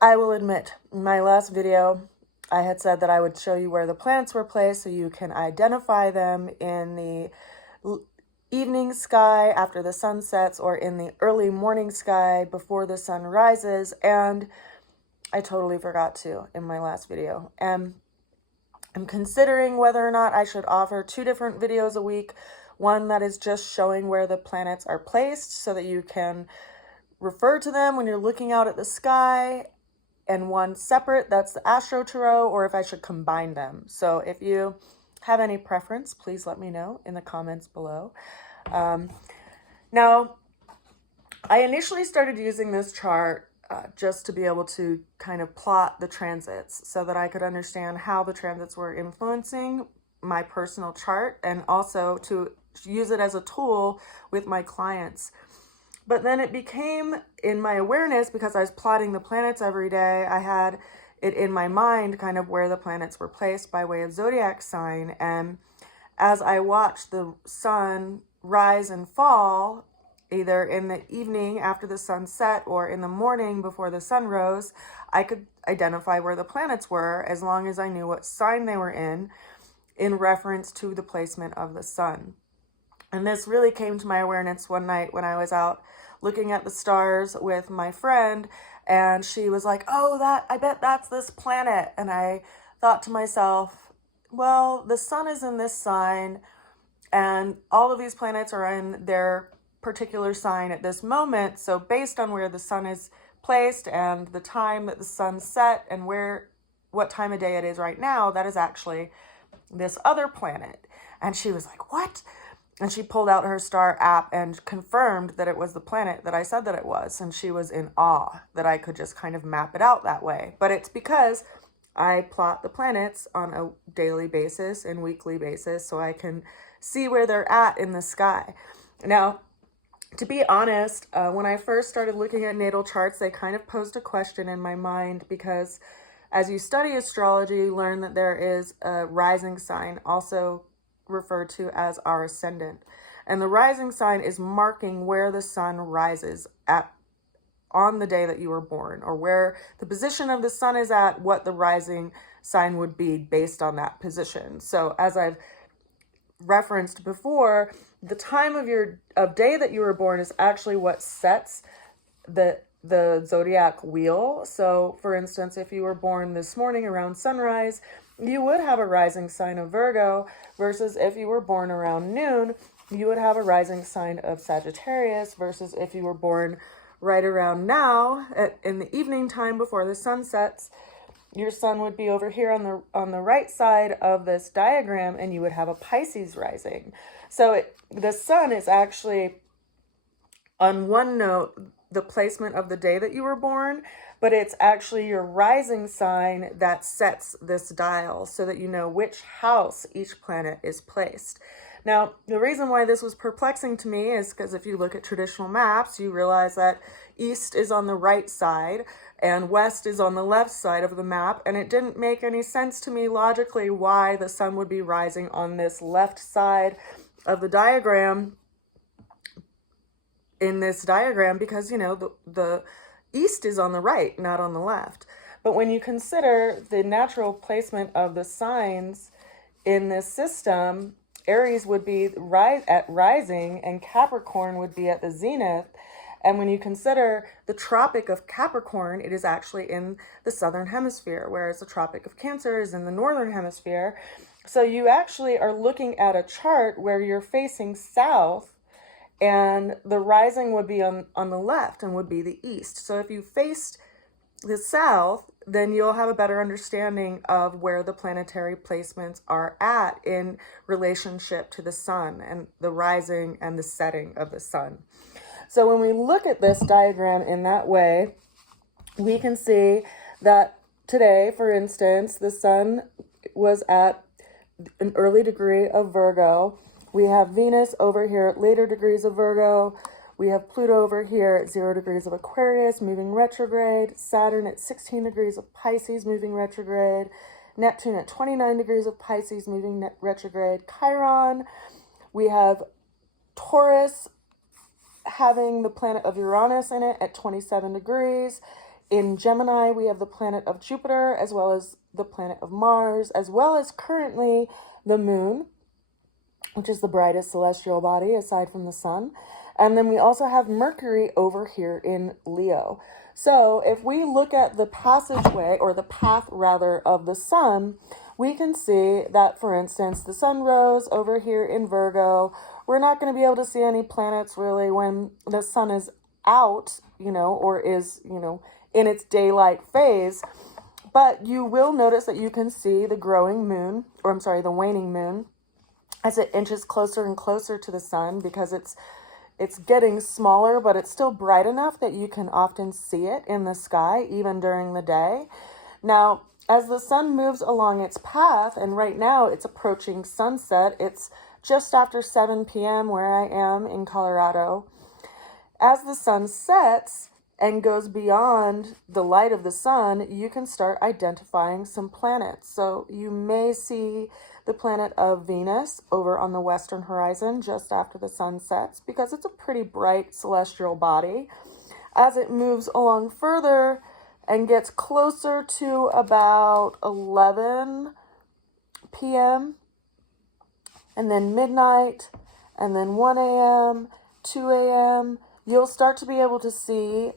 I will admit, in my last video, I had said that I would show you where the planets were placed so you can identify them in the evening sky after the sun sets or in the early morning sky before the sun rises, and I totally forgot to in my last video. And I'm considering whether or not I should offer 2 different videos a week, one that is just showing where the planets are placed so that you can refer to them when you're looking out at the sky, and one separate, that's the Astro Tarot, or if I should combine them. So if you have any preference, please let me know in the comments below. Now, I initially started using this chart just to be able to kind of plot the transits so that I could understand how the transits were influencing my personal chart, and also to use it as a tool with my clients. But then it became in my awareness, because I was plotting the planets every day, I had it in my mind kind of where the planets were placed by way of zodiac sign. And as I watched the sun rise and fall, either in the evening after the sun set or in the morning before the sun rose, I could identify where the planets were as long as I knew what sign they were in reference to the placement of the sun. And this really came to my awareness one night when I was out looking at the stars with my friend, and she was like, "Oh, I bet that's this planet." And I thought to myself, well, the sun is in this sign, and all of these planets are in their particular sign at this moment. So based on where the sun is placed and the time that the sun set and what time of day it is right now, that is actually this other planet. And she was like, "What?" And she pulled out her star app and confirmed that it was the planet that I said that it was. And she was in awe that I could just kind of map it out that way. But it's because I plot the planets on a daily basis and weekly basis so I can see where they're at in the sky. Now, to be honest, when I first started looking at natal charts, they kind of posed a question in my mind, because as you study astrology, you learn that there is a rising sign, also referred to as our ascendant. And the rising sign is marking where the sun rises at on the day that you were born, or where the position of the sun is at, what the rising sign would be based on that position. So as I've referenced before, the time of day that you were born is actually what sets the zodiac wheel. So for instance, if you were born this morning around sunrise, you would have a rising sign of Virgo, versus if you were born around noon, you would have a rising sign of Sagittarius, versus if you were born right around now in the evening time before the sun sets, your sun would be over here on the right side of this diagram, and you would have a Pisces rising. So the sun is actually, on one note, the placement of the day that you were born, but it's actually your rising sign that sets this dial so that you know which house each planet is placed. Now, the reason why this was perplexing to me is because if you look at traditional maps, you realize that east is on the right side and west is on the left side of the map, and it didn't make any sense to me logically why the sun would be rising on this left side of the diagram in this diagram, because, you know, the east is on the right, not on the left. But when you consider the natural placement of the signs in this system, Aries would be at rising and Capricorn would be at the zenith. And when you consider the Tropic of Capricorn, it is actually in the southern hemisphere, whereas the Tropic of Cancer is in the northern hemisphere. So you actually are looking at a chart where you're facing south, and the rising would be on the left and would be the east. So if you faced the south, then you'll have a better understanding of where the planetary placements are at in relationship to the sun and the rising and the setting of the sun. So when we look at this diagram in that way, we can see that today, for instance, the sun was at an early degree of Virgo. We have Venus over here at later degrees of Virgo. We have Pluto over here at 0 degrees of Aquarius, moving retrograde. Saturn at 16 degrees of Pisces, moving retrograde. Neptune at 29 degrees of Pisces, moving retrograde. Chiron. We have Taurus having the planet of Uranus in it at 27 degrees. in Gemini, we have the planet of Jupiter, as well as the planet of Mars, as well as currently the moon, which is the brightest celestial body aside from the sun. And then we also have Mercury over here in Leo. So if we look at the passageway, or the path rather, of the sun, we can see that, for instance, the sun rose over here in Virgo. We're not going to be able to see any planets really when the sun is out, or is, in its daylight phase. But you will notice that you can see the the waning moon, as it inches closer and closer to the sun, because it's getting smaller, but it's still bright enough that you can often see it in the sky, even during the day. Now, as the sun moves along its path, and right now it's approaching sunset, it's just after 7 p.m. where I am in Colorado. As the sun sets and goes beyond the light of the sun, you can start identifying some planets. So you may see the planet of Venus over on the western horizon just after the sun sets, because it's a pretty bright celestial body. As it moves along further and gets closer to about 11 p.m., and then midnight, and then 1 a.m., 2 a.m., you'll start to be able to see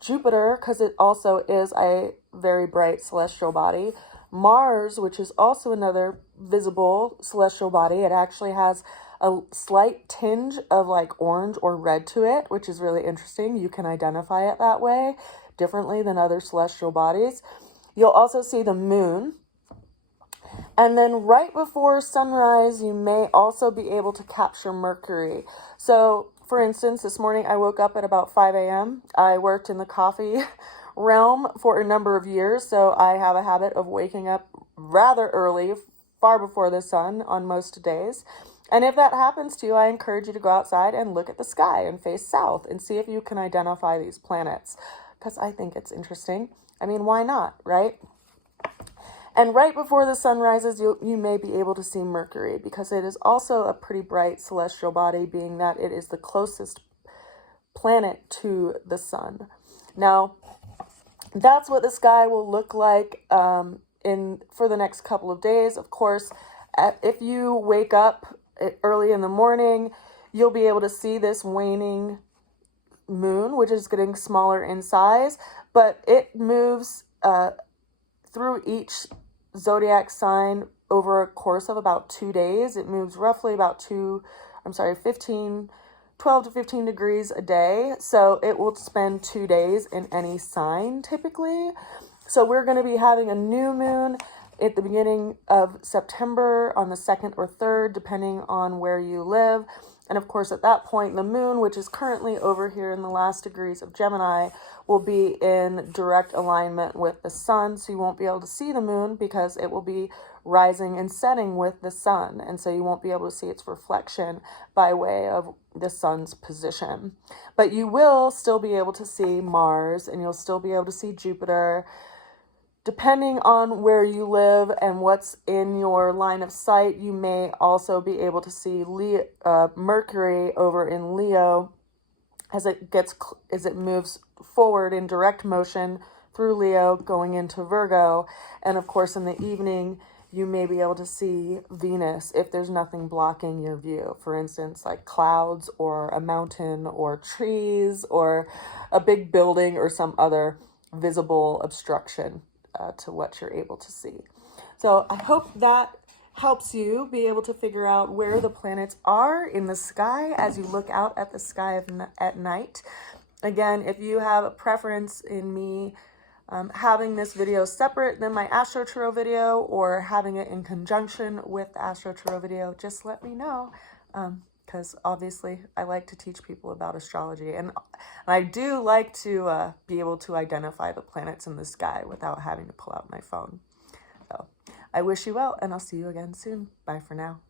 Jupiter, because it also is a very bright celestial body. Mars, which is also another visible celestial body. It actually has a slight tinge of like orange or red to it, which is really interesting. You can identify it that way, differently than other celestial bodies. You'll also see the moon. And then right before sunrise, you may also be able to capture Mercury. So, for instance, this morning I woke up at about 5 a.m. I worked in the coffee realm for a number of years, so I have a habit of waking up rather early, far before the sun on most days. And if that happens to you, I encourage you to go outside and look at the sky and face south and see if you can identify these planets, because I think it's interesting. I mean, why not, right? And right before the sun rises, you may be able to see Mercury, because it is also a pretty bright celestial body, being that it is the closest planet to the sun. Now, that's what the sky will look like for the next couple of days. Of course, if you wake up early in the morning, you'll be able to see this waning moon, which is getting smaller in size, but it moves through each zodiac sign over a course of about 2 days. It moves roughly about 12 to 15 degrees a day. So it will spend 2 days in any sign typically. So we're going to be having a new moon at the beginning of September on the 2nd or 3rd, depending on where you live. And of course, at that point, the moon, which is currently over here in the last degrees of Gemini, will be in direct alignment with the sun. So you won't be able to see the moon, because it will be rising and setting with the sun. And so you won't be able to see its reflection by way of the sun's position. But you will still be able to see Mars, and you'll still be able to see Jupiter. Depending on where you live and what's in your line of sight, you may also be able to see Mercury over in Leo as it moves forward in direct motion through Leo, going into Virgo. And of course, in the evening, you may be able to see Venus if there's nothing blocking your view. For instance, like clouds or a mountain or trees or a big building or some other visible obstruction to what you're able to see. So I hope that helps you be able to figure out where the planets are in the sky as you look out at the sky at night. Again, if you have a preference in me having this video separate than my Astro Tarot video, or having it in conjunction with the Astro Tarot video, just let me know. Because obviously I like to teach people about astrology, and I do like to be able to identify the planets in the sky without having to pull out my phone. So I wish you well, and I'll see you again soon. Bye for now.